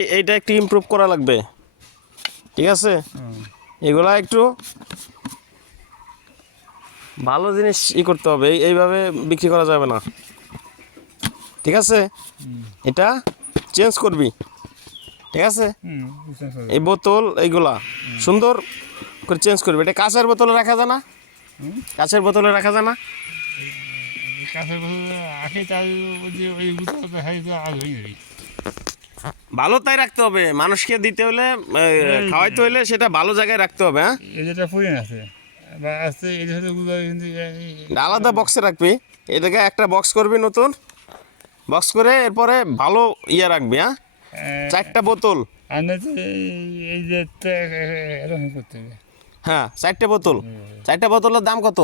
এ- এইটা একটু ইমপ্রুভ করা লাগবে। ঠিক আছে? এগুলা একটু ভালো জিনিস ই করতে হবে। এইভাবে বিক্রি করা যাবে না। ঠিক আছে? এটা চেঞ্জ করবি। ঠিক আছে। এই বোতল এইগুলা সুন্দর করে চেঞ্জ করবি। এটা কাঁচের বোতলে রাখা যায় না? কাঁচের বোতলে রাখা যায় না? তাই ওই যে ভালো তাই রাখতে হবে। মানুষকে দিতে হলে এ, খাওয়াইতে হলে সেটা ভালো জায়গায় রাখতে হবে হ্যাঁ? যেটা আছে। আলাদা বক্সে রাখবি। এটাকে একটা বক্স করবি নতুন। বক্স করে এরপরে ভালো ইয়ে রাখবি হ্যাঁ? এই- চারটা বোতল। এই- যে হ্যাঁ চারটে বোতল। চারটা বোতলের দাম কত?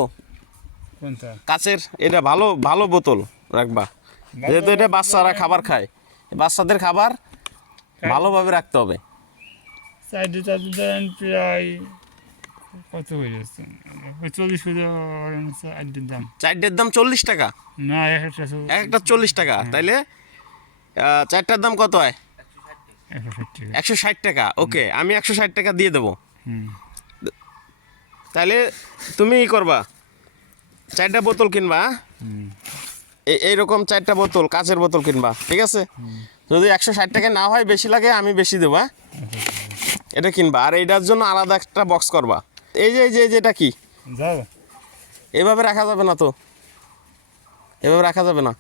কোনটা? কাচের এটা ভালো ভালো বোতল রাখবা। যেহেতু এটা বাচ্চারা খাবার খায়। বাচ্চাদের খাবার ভালোভাবে রাখতে হবে। চারটে চারটে দেন প্রায় কত হয়ে যাচ্ছে? চল্লিশ করে আটটির দাম। চারটের দাম চল্লিশ টাকা? না এক একটা এক একটা চল্লিশ টাকা। তাইলে চারটার দাম কত হয়? একশো ষাট টাকা। ওকে আমি একশো ষাট টাকা দিয়ে দেবো। হুম। তাহলে তুমি ই করবা। চারটা বোতল কিনবা হ্যাঁ? হুম। এই এইরকম চারটা বোতল কাঁচের বোতল কিনবা ঠিক আছে? যদি একশো ষাট টাকা না হয় বেশি লাগে আমি বেশি দেবো হ্যাঁ? এটা কিনবা। আর এইটার জন্য আলাদা একটা বক্স করবা। এই যে এই যে এই যে এটা কি? এভাবে রাখা যাবে না তো? এভাবে রাখা যাবে না?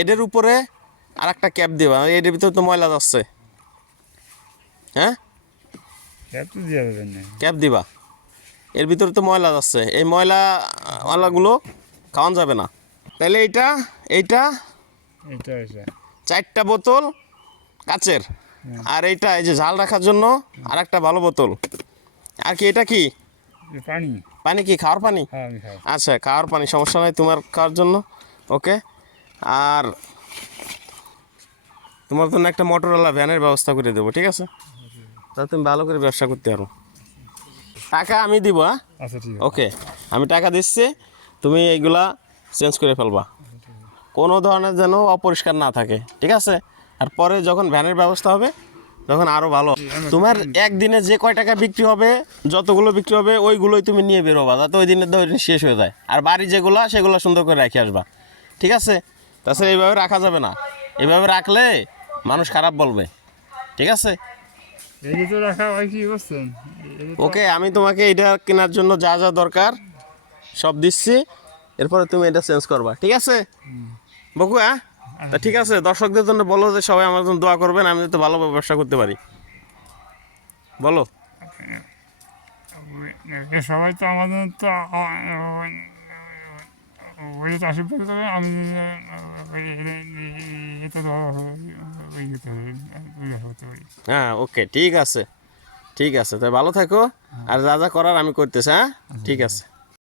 এদের উপরে আর একটা ক্যাপ দিবা এটার ভিতরে তো ময়লা যাচ্ছে। হ্যাঁ? ক্যাপ দিবা। এর ভিতরে তো ময়লা যাচ্ছে। এই ময়লা ওয়ালাগুলো খাওয়ান যাবে না। তাহলে এইটা এইটা চারটা বোতল কাচের। আর এইটা এই যে ঝাল রাখার জন্য আর একটা ভালো বোতল। আর কি এটা কি? পানি। পানি কি? খাওয়ার পানি? হ্যাঁ আচ্ছা খাওয়ার পানি সমস্যা নাই তোমার খাওয়ার জন্য। ওকে। আর তোমার জন্য একটা মোটরওয়ালা ভ্যানের ব্যবস্থা করে দেবো ঠিক আছে? তা তুমি ভালো করে ব্যবসা করতে পারো। টাকা আমি দিব হ্যাঁ? আচ্ছা ওকে আমি টাকা দিচ্ছি তুমি এইগুলা চেঞ্জ করে ফেলবা। কোনো ধরনের যেন অপরিষ্কার না থাকে ঠিক আছে? আর পরে যখন ভ্যানের ব্যবস্থা হবে তখন আরও ভালো। তোমার একদিনে যে কয় টাকা বিক্রি হবে যতগুলো বিক্রি হবে ওইগুলোই তুমি নিয়ে বেরোবা যাতে ওই দিনের দৈনিক শেষ হয়ে যায়। আর বাড়ি যেগুলো সেগুলো সুন্দর করে রেখে আসবা ঠিক আছে? তাছাড়া এইভাবে রাখা যাবে না। এভাবে রাখলে মানুষ খারাপ বলবে ঠিক আছে? ওকে আমি তোমাকে এটা কেনার জন্য যা যা দরকার সব দিচ্ছি। এরপরে তুমি এটা চেঞ্জ করবা ঠিক আছে? বকু হ্যাঁ তা ঠিক আছে দর্শকদের জন্য বলো যে সবাই আমার জন্য দোয়া করবেন আমি যাতে ভালো ব্যবসা করতে পারি বলো সবাই তো আমাদের তো তো হ্যাঁ ওকে ঠিক আছে ঠিক আছে তাই ভালো থাকো আর যা যা করার আমি করতেছি হ্যাঁ ঠিক আছে